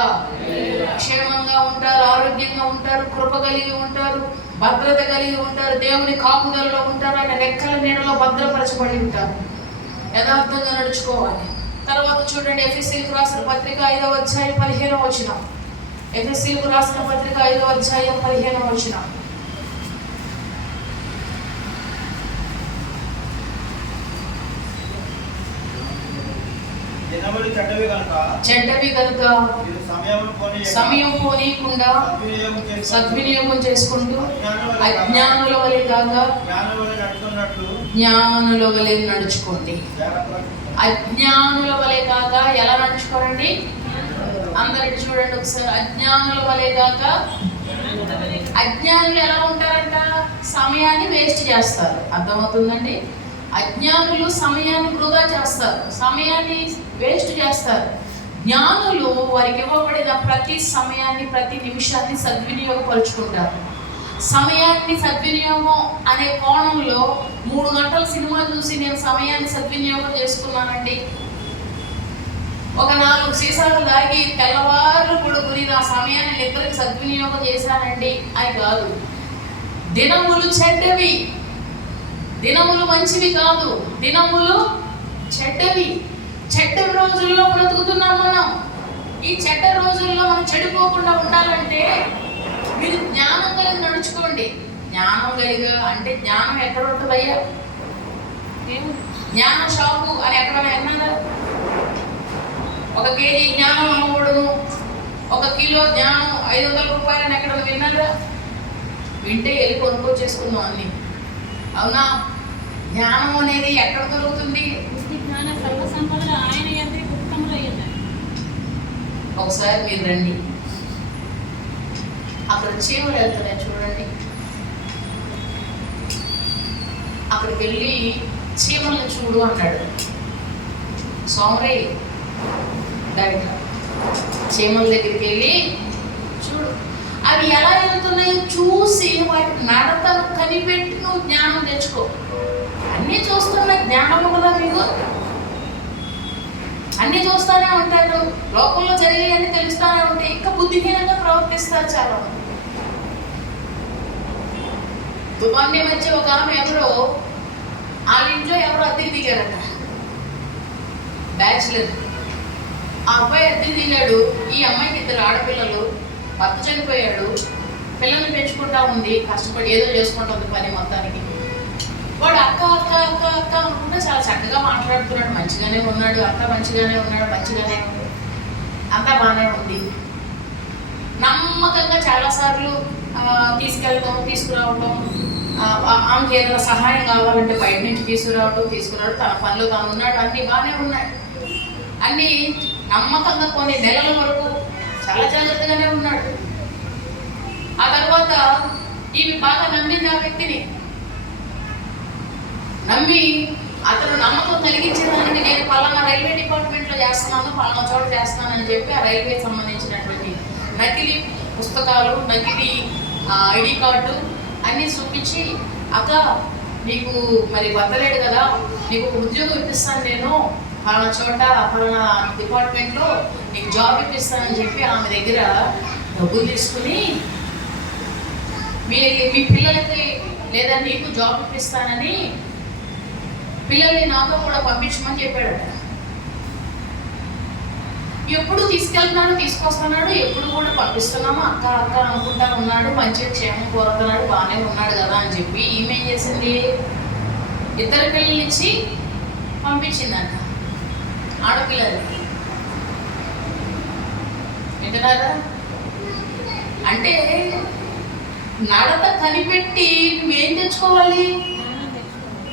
క్షేమంగా ఉంటారు, ఆరోగ్యంగా ఉంటారు, కృప కలిగి ఉంటారు, భద్రత కలిగి ఉంటారు, దేవుని కాపుదలలో ఉంటారు, ఆయన రెక్కల నీడలో భద్రపరచబడి ఉంటారు. యథార్థంగా నడుచుకోవాలి. తర్వాత చూడండి, ఎఫెసీయులకు రాసిన పత్రిక 5వ అధ్యాయం 15వ వచనం. ఎఫెసీయులకు రాసిన పత్రిక 5వ అధ్యాయం 15వ వచనం. చెడ్డవి కనుక సమయం పోనీయకుండా సద్వినియోగం చేసుకుంటూ అజ్ఞానుల వలె కాక జ్ఞానుల వలె నడుచుకోండి. అజ్ఞానుల వలె కాక ఎలా నడుచుకోండి? అందరికి చూడండి ఒకసారి. అజ్ఞానుల వలె కాక, అజ్ఞానులు ఎలా ఉంటారంట? సమయాన్ని వేస్ట్ చేస్తారు. అర్థమవుతుందండి? అజ్ఞానులు సమయాన్ని వృధా చేస్తారు, సమయాన్ని వేస్ట్ చేస్తారు. జ్ఞానులు వారికి ఇవ్వబడిన ప్రతి సమయాన్ని, ప్రతి నిమిషాన్ని సద్వినియోగపరుచుకుంటారు. సమయాన్ని సద్వినియోగం అనే కోణంలో 3 గంటల సినిమా చూసి నేను సమయాన్ని సద్వినియోగం చేసుకున్నానండి, ఒక 4 సీసాలు తాగి తెల్లవారు పొడుగుని నా సమయాన్ని నిద్రకి సద్వినియోగం చేశానండి అని కాదు. దినములు చెడ్డవి, దినములు మంచివి కాదు, దినములు చెడ్డవి. చెడ్డ రోజుల్లో బ్రతుకుతున్నాం మనం. ఈ చెడ్డ రోజుల్లో మనం చెడిపోకుండా ఉండాలంటే మీరు జ్ఞానం కలిగి నడుచుకోండి. జ్ఞానం కలిగి అంటే జ్ఞానం ఎక్కడ ఉంటుందయ్యా? జ్ఞాన షాపు అని ఎక్కడ విన్నారా? 1 కేజీ జ్ఞానం అమ్మకూడదు, 1 కిలో జ్ఞానం 500 రూపాయలని ఎక్కడ విన్నారా? వింటే వెళ్ళి కొనుక్కొచ్చేసుకుందాం అన్ని, అవునా? జ్ఞానం అనేది ఎక్కడ దొరుకుతుంది? ఒకసారి మీరు రండి, అక్కడ చీమలు వెళ్తున్నాయి చూడండి. అక్కడికి వెళ్ళి చీమల్ని చూడు అన్నాడు సోమరయ్య. డైరెక్ట్ చీమల దగ్గరికి వెళ్ళి చూడు, అవి ఎలా వెళ్తున్నాయో చూసి వాటి నడతను కనిపెట్టి నువ్వు జ్ఞానం తెచ్చుకో. అన్నీ చూస్తున్నా జ్ఞానం కూడా మీకు అన్నీ చూస్తూనే ఉంటారు, లోకంలో జరిగేవన్నీ తెలుస్తూనే ఉంటాయి, ఇంకా బుద్ధిహీనంగా ప్రవర్తిస్తారు చాలా మంది. తుఫాన్ని మధ్య ఒక ఆమె ఎవరో వాళ్ళ ఇంట్లో ఎవరో అద్దెకి దిగారట, బ్యాచులర్. ఆ అబ్బాయి అద్దెకి దిగాడు, ఈ అమ్మాయికి 2 ఆడపిల్లలు, భర్త చనిపోయాడు, పిల్లల్ని పెంచుకుంటా ఉంది, కష్టపడి ఏదో చేసుకుంటుంది పని మొత్తానికి. వాడు అక్క అక్క అక్క అక్క అనుకుంటే చాలా చక్కగా మాట్లాడుతున్నాడు, మంచిగానే ఉన్నాడు, అక్క మంచిగానే ఉన్నాడు, మంచిగానే ఉంది, అంతా బాగానే ఉంది. నమ్మకంగా చాలాసార్లు తీసుకెళ్ళడం, తీసుకురావడం, ఆమెకి ఏదైనా సహాయం కావాలంటే బయట నుంచి తీసుకురావడం, తన పనిలో తాను ఉన్నాడు, అన్నీ బాగానే ఉన్నాయి. అన్నీ నమ్మకంగా కొన్ని నెలల వరకు చాలా జాగ్రత్తగానే ఉన్నాడు. ఆ తర్వాత ఈమె బాగా నమ్మింది ఆ వ్యక్తిని. నమ్మి అతను నమ్మకం కలిగించేదానికి నేను పలానా రైల్వే డిపార్ట్మెంట్లో చేస్తున్నాను, పలానా చోట చేస్తున్నానని చెప్పి ఆ రైల్వేకి సంబంధించినటువంటి నకిలీ పుస్తకాలు, నకిలీ ఐడి కార్డు అన్నీ చూపించి, అక్క నీకు మరి వద్దలేడు కదా, నీకు ఒక ఉద్యోగం ఇప్పిస్తాను, నేను పలానా చోట పలానా డిపార్ట్మెంట్లో నీకు జాబ్ ఇప్పిస్తానని చెప్పి ఆమె దగ్గర డబ్బులు తీసుకుని మీ పిల్లలకి లేదా నీకు జాబ్ ఇప్పిస్తానని పిల్లల్ని నాతో కూడా పంపించమని చెప్పాడట. ఎప్పుడు తీసుకొస్తున్నాడు, ఎప్పుడు కూడా పంపిస్తున్నాము, అక్క అక్క అనుకుంటా ఉన్నాడు, మంచిగా క్షేమం కోరుతున్నాడు, బాగానే ఉన్నాడు కదా అని చెప్పి ఈమె ఏం చేసింది, 2 పిల్లల్ని ఇచ్చి పంపించిందంట, ఆడపిల్లల్ని. వింటున్నారా? అంటే నడత కనిపెట్టి నువ్వేం తెచ్చుకోవాలి?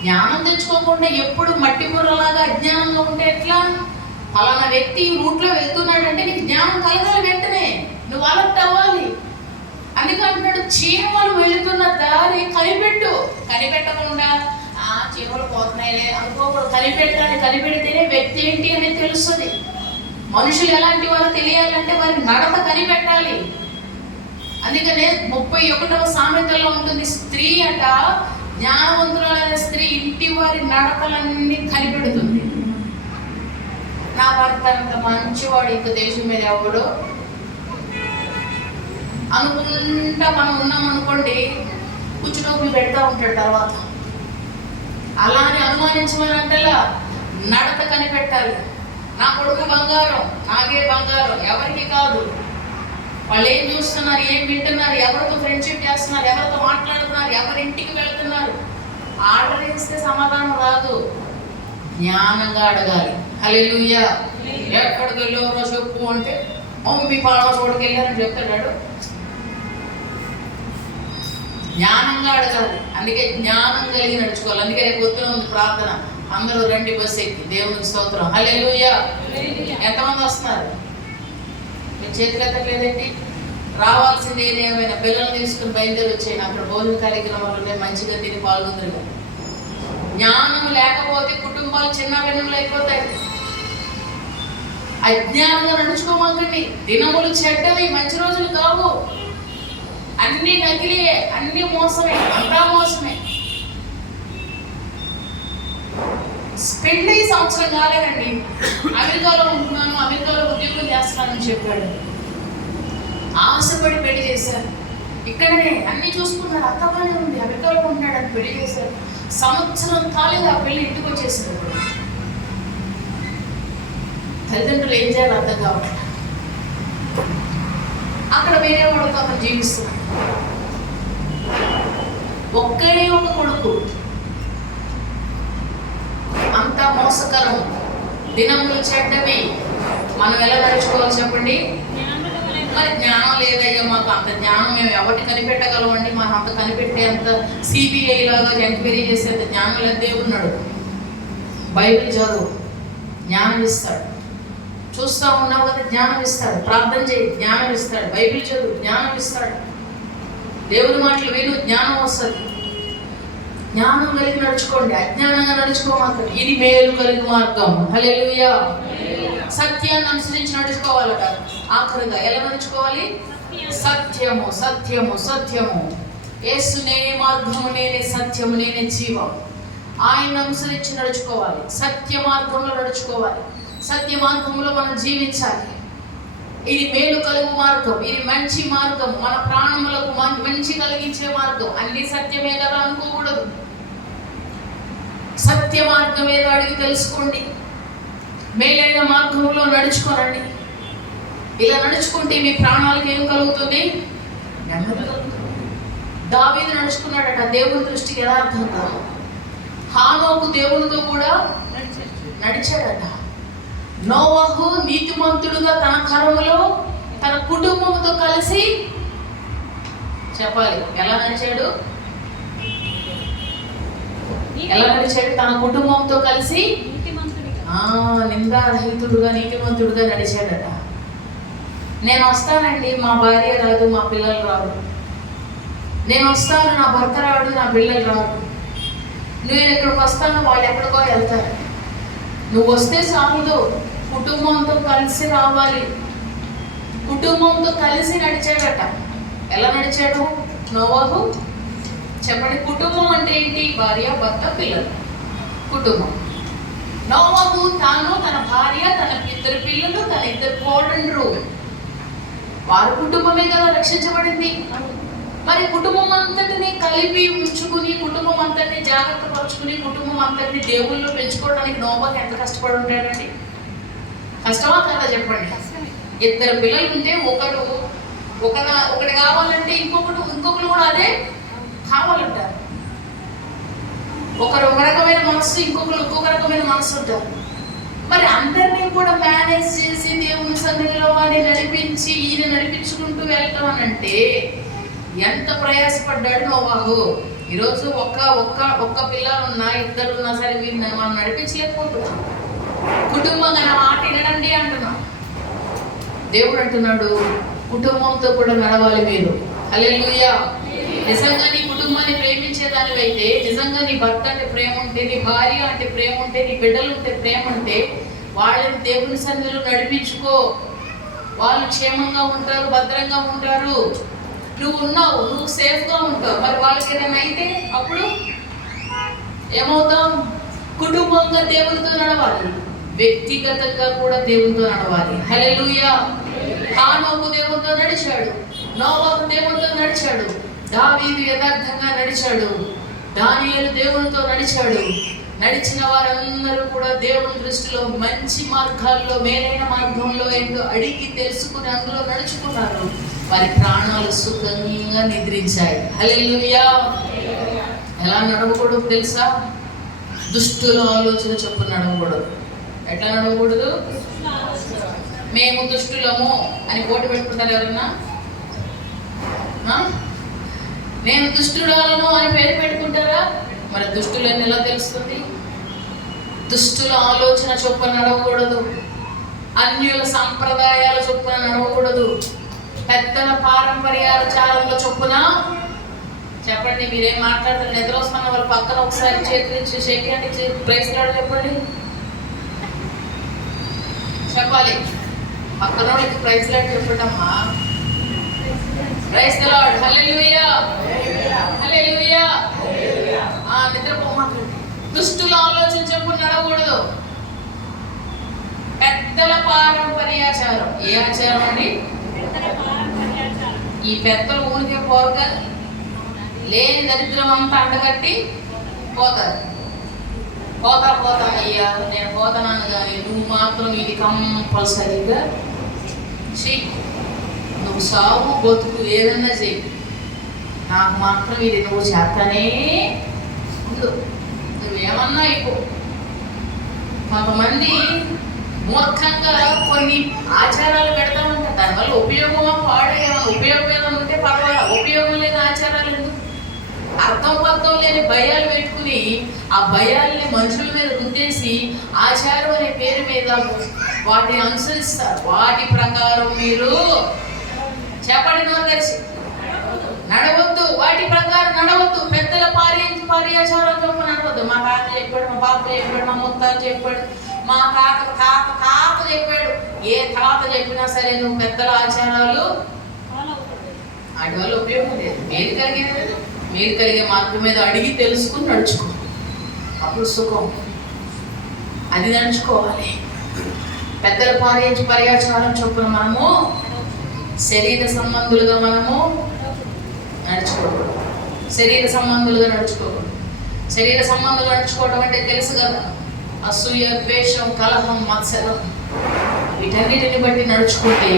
జ్ఞానం తెచ్చుకోకుండా ఎప్పుడు మట్టి బుర్రలాగా అజ్ఞానంగా ఉంటే ఎట్లా? ఫలానా వ్యక్తి రూట్లో వెళ్తున్నాడంటే నీకు జ్ఞానం కలగాలి, వెంటనే నువ్వు అలర్ట్ అవ్వాలి. అందుకంటున్నాడు చీమలు వెళుతున్న దారి కనిపెట్టకుండా చీమలు పోతున్నాయిలే అనుకోకూడదు. కనిపెడితేనే వ్యక్తి ఏంటి అనేది తెలుస్తుంది. మనుషులు ఎలాంటి వారో తెలియాలంటే వారికి నడత కనిపెట్టాలి. అందుకనే 31వ సామెతల్లో ఉంటుంది, స్త్రీ అట జ్ఞానవంతురాలైన స్త్రీ ఇంటి వారి నడకలన్నీ కనిపెడుతుంది. నా భర్త అంత మంచివాడు, ఇంక దేశం మీద ఎవడు అనుకుంటా మనం ఉన్నాం అనుకోండి, కూర్చునోపులు పెడతా ఉంటాడు తర్వాత. అలానే అనుమానించమని అంటలా నడత కనిపెట్టాలి. నా కొడుకు బంగారం, నాకే బంగారం, ఎవరికి కాదు. వాళ్ళు ఏం చూస్తున్నారు, ఏం వింటున్నారు, ఎవరితో ఫ్రెండ్షిప్ చేస్తున్నారు, ఎవరితో మాట్లాడుతున్నారు, ఎవరింటికి వెళ్తున్నారు. ఆర్డర్ ఇస్తే సమాధానం రాదు, జ్ఞానంగా అడగాలి. హల్లెలూయా. ఎక్కడికి వెళ్ళారో చెప్పు అంటే మమ్మీ పాలన చోటుకి వెళ్ళారని చెప్తాడు. జ్ఞానంగా అడగాలి. అందుకే జ్ఞానం కలిగి నడుచుకోవాలి. అందుకే రేపు పొద్దున ఉంది ప్రార్థన, అందరూ రండి బస్సు ఎక్కి, దేవునికి స్తోత్రం. హల్లెలూయా. ఎంతమంది వస్తున్నారు? మీ చేతులు ఎత్తట్లేదండి. రావాల్సింది ఏమైనా పిల్లల్ని తీసుకుని బయలుదేరి వచ్చాయి, అక్కడ భోజన కార్యక్రమాలు ఉన్నాయి, మంచిగా తిని పాల్గొందరు. జ్ఞానం లేకపోతే కుటుంబాలు చిన్న భిన్నములు అయిపోతాయి. అజ్ఞానంగా నడుచుకోమాకండి. దినములు చెడ్డవి, మంచి రోజులు కావు. అన్ని నకిలియే, అన్ని మోసమే, అంతా మోసమే. పెళ్ళి సంవత్సరం కాలేదండి, అమెరికాలో ఉంటున్నాను, అమెరికాలో ఉద్యోగం చేస్తున్నానని చెప్పాడు. ఆశపడి పెళ్లి చేశారు. ఇక్కడనే అన్ని చూసుకున్నాడు, అత్తగానే ఉంది, అమెరికాలో ఉంటున్నాడు అని పెళ్లి చేశారు. సంవత్సరం కాలేదు ఆ పెళ్లి, ఇంటికి వచ్చేసింది. తల్లిదండ్రులు ఏం చేయాలో అర్థం కావట్లేదు. అక్కడ వేరే వాడితో అతను జీవిస్తున్నాడు. ఒక్కడే ఒక కొడుకు. అంత మోసకరం, దినములు చెడ్డవి. మనం ఎలా నడుచుకోవాలి చెప్పండి? మరి జ్ఞానం లేదయ్యా, మాకు అంత జ్ఞానం మేము ఎవరిని కనిపెట్టగలమండి, మాకు అంత కనిపెట్టే అంత సిబిఐ లాగా ఎంక్వైరీ చేసేంత జ్ఞానం లేదు. దేవుడు ఉన్నాడు, బైబిల్ చదువు, జ్ఞానం ఇస్తాడు. చూస్తూ ఉన్నావు కదా, జ్ఞానం ఇస్తాడు. ప్రార్థన చేయి, జ్ఞానం ఇస్తాడు. బైబిల్ చదువు, జ్ఞానం ఇస్తాడు. దేవుని మాటలు విను, జ్ఞానం వస్తుంది. జ్ఞానం కలిగి నడుచుకోండి, అజ్ఞానంగా నడుచుకోమాకండి. ఇది మేలు కలిగి మార్గం. హల్లెలూయా. సత్యాన్ని అనుసరించి నడుచుకోవాలట. ఆఖరిగా ఎలా నడుచుకోవాలి? సత్యము, సత్యము, సత్యము. యేసు నేనే మార్గము, నేనే సత్యము, నేనే జీవం. ఆయన అనుసరించి నడుచుకోవాలి. సత్య మార్గంలో నడుచుకోవాలి. సత్య మార్గంలో మనం జీవించాలి. ఇది మేలు కలుగు మార్గం, ఇది మంచి మార్గం, మన ప్రాణములకు మంచి కలిగించే మార్గం. అన్ని సత్యమే కదా అనుకోకూడదు. సత్య మార్గం ఏదో అడిగి తెలుసుకోండి. మేలైన మార్గంలో నడుచుకోనండి. ఇలా నడుచుకుంటే మీ ప్రాణాలకు ఏం కలుగుతుంది? నెమ్మది కలుగుతుంది. దావీదు నడుచుకున్నాడట దేవుని దృష్టికి యథార్థంగా. హానోకు దేవునితో కూడా నడిచాడట. నోవహు నీతిమంతుడుగా తన కరములో తన కుటుంబంతో కలిసి, చెప్పాలి ఎలా నడిచాడు? ఎలా నడిచాడు? తన కుటుంబంతో కలిసి నిందారహితుడుగా, నీతిమంతుడుగా నడిచాడట. నేను వస్తానండి, మా భార్య రాదు, మా పిల్లలు రాదు. నేను వస్తాను, నా భర్త రాడు, నా పిల్లలు రాదు. నేను ఎక్కడికి వస్తాను, వాళ్ళు ఎక్కడికో వెళ్తారు. నువ్వు వస్తే చాలదు, కుటుంబంతో కలిసి రావాలి. కుటుంబంతో కలిసి నడిచాడట. ఎలా నడిచాడు నోవహు? చెప్పండి. కుటుంబం అంటే ఏంటి? భార్య, భర్త, పిల్లలు, కుటుంబం. నోవహు తాను, తన భార్య, తన ఇద్దరు పిల్లలు, తన ఇద్దరు కోడండ్రు, వారి కుటుంబమే కదా రక్షించబడింది. మరి కుటుంబం అంతటిని కలిపి ఉంచుకుని, కుటుంబం అంతటిని జాగ్రత్త పరుచుకుని, కుటుంబం అంతటిని దేవుళ్ళు పెంచుకోవడానికి నోవహు ఎంత కష్టపడి ఉంటాడండి? కష్టమా కదా చెప్పండి. ఇద్దరు పిల్లలు ఉంటే ఒకటి కావాలంటే ఇంకొకరు కూడా అదే కావాలంటారు. ఒకరు ఒక రకమైన మనస్సు, ఇంకొక రకమైన మనస్సు ఉంటారు. మరి అందరినీ కూడా మేనేజ్ చేసి దేవుని సన్నిధిలో వాడిని నడిపించి, ఈయన నడిపించుకుంటూ వెళ్తాం అంటే ఎంత ప్రయాసపడ్డాడు నోవహు. ఈరోజు ఒక్క పిల్లలున్నా, ఇద్దరున్నా సరే వీరిని మనం నడిపించలేకపోతున్నాం. కుటుంబంగా నా మాట వినండి అంటున్నాం. దేవుడు అంటున్నాడు కుటుంబంతో కూడా నడవాలి మీరు. హల్లెలూయా. నిజంగా నీ కుటుంబాన్ని ప్రేమించేదానివైతే, నిజంగా నీ భర్త అంటే ప్రేమ ఉంటే, నీ భార్య అంటే ప్రేమ ఉంటే, నీ బిడ్డలు ఉంటే ప్రేమ ఉంటే, వాళ్ళని దేవుని సన్నిధిలో నడిపించుకో. వాళ్ళు క్షేమంగా ఉంటారు, భద్రంగా ఉంటారు. నువ్వు ఉన్నావు, నువ్వు సేఫ్గా ఉంటావు. మరి వాళ్ళకి ఏదైనా అయితే అప్పుడు ఏమవుతాం? కుటుంబంగా దేవునితో నడవాలి, వ్యక్తిగతంగా కూడా దేవునితో నడవాలి. హల్లెలూయా. హానోకు దేవునితో నడిచాడు, నోవహు దేవునితో నడిచాడు, దావీదు యథార్థంగా నడిచాడు, దానియేలు దేవునితో నడిచాడు. నడిచిన వారందరూ కూడా దేవుని దృష్టిలో మంచి మార్గాల్లో, మేలైన మార్గంలో ఏంటో అడిగి తెలుసుకుని అందులో నడుచుకున్నారు. వారి ప్రాణాలు సుఖంగా నిద్రించాయి. హల్లెలూయా. ఎలా నడవకూడదు తెలుసా? దుష్టుల ఆలోచన చొప్పున నడవకూడదు. ఎట్లా నడవకూడదు? మేము దుష్టులము అని పోటీ పెట్టుకుంటారు ఎవరన్నా? నేను దుష్టురాలను అని పేరు పెట్టుకుంటారా? మరి దుష్టులని ఎలా తెలుస్తుంది? దుష్టుల ఆలోచన చొప్పున నడవకూడదు. అన్యుల సంప్రదాయాల చొప్పున నడవకూడదు. పెద్దల పారంపర్యాచారంలో చొప్పున. చెప్పండి, మీరేం మాట్లాడతారు? నిద్ర వస్తున్న వాళ్ళ పక్కన ఒకసారి చేతులు షేకి ప్రైజ్ లాడ్ చెప్పండి. చెప్పాలి, పక్కన వాళ్ళకి ప్రైజ్ లాడ్ చెప్పడమ్మా. Praise the lord. Hallelujah, hallelujah. నిద్రపోమాకండి. దుష్టుల ఆలోచన చొప్పున నడవకూడదు. పెద్దల పారంపర్యాచారం. ఏ ఆచారం అండి? ఈ పెద్దలు ఊరికే పోరుగా లేని దరిద్రం అంతా అంటగట్టి పోతారు. పోతా అయ్యా నేను పోతాను, కానీ నువ్వు మాత్రం ఇది కంపల్సరీగా చెయ్యి. నువ్వు సాగు బతుకు ఏదన్నా చెయ్యి, నాకు మాత్రం ఇది నువ్వు చేస్తానే ఉండు. నువ్వేమన్నా అయిపో. కొంతమంది మూర్ఖంగా కొన్ని ఆచారాలు పెడతా ఉంటారు. దానివల్ల ఉపయోగమా పాడే? ఏమైనా ఉపయోగం ఏదైనా ఉంటే పర్వాలేదు. ఉపయోగం లేని ఆచారాలు ఎందుకు? అర్థం లేని భయాలు పెట్టుకుని ఆ భయాల్ని మనుషుల మీద చేసి ఆచారం అనే పేరు మీద వాటిని అనుసరిస్తారు. వాటి ప్రకారం మీరు చెప్పండి నోరు తెరిచి, నడవద్దు. వాటి ప్రకారం నడవద్దు. పెద్దల పర్యాచారం చొప్పున నడవద్దు. మా తాత చెప్పాడు, మా బాబు చెప్పాడు, మా ముత్తాలు చెప్పాడు, మా తాత చెప్పాడు. ఏ తాత చెప్పినా సరే నువ్వు పెద్దల ఆచారాలు వాటి వల్ల ఉపయోగం లేదు. మీరు కలిగే మార్గం మీద అడిగి తెలుసుకుని నడుచుకో, అప్పుడు సుఖం. అది నడుచుకోవాలి. పెద్దల పర్యాచారం చొప్పున మనము శరీర సంబంధులుగా మనము నడుచుకోకూడదు. శరీర సంబంధులుగా నడుచుకోవడం అంటే తెలుసు కదా, అసూయ, ద్వేషం, కలహం, మత్సరం, వీటన్నిటిని బట్టి నడుచుకుంటే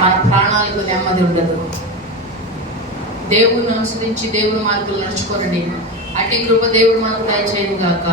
మన ప్రాణాలకు నెమ్మది ఉండదు. దేవుని అనుసరించి దేవుని మార్గంలో నడుచుకోరండి. అట్టి కృప దేవుడు మనకు దయచేయను గాక.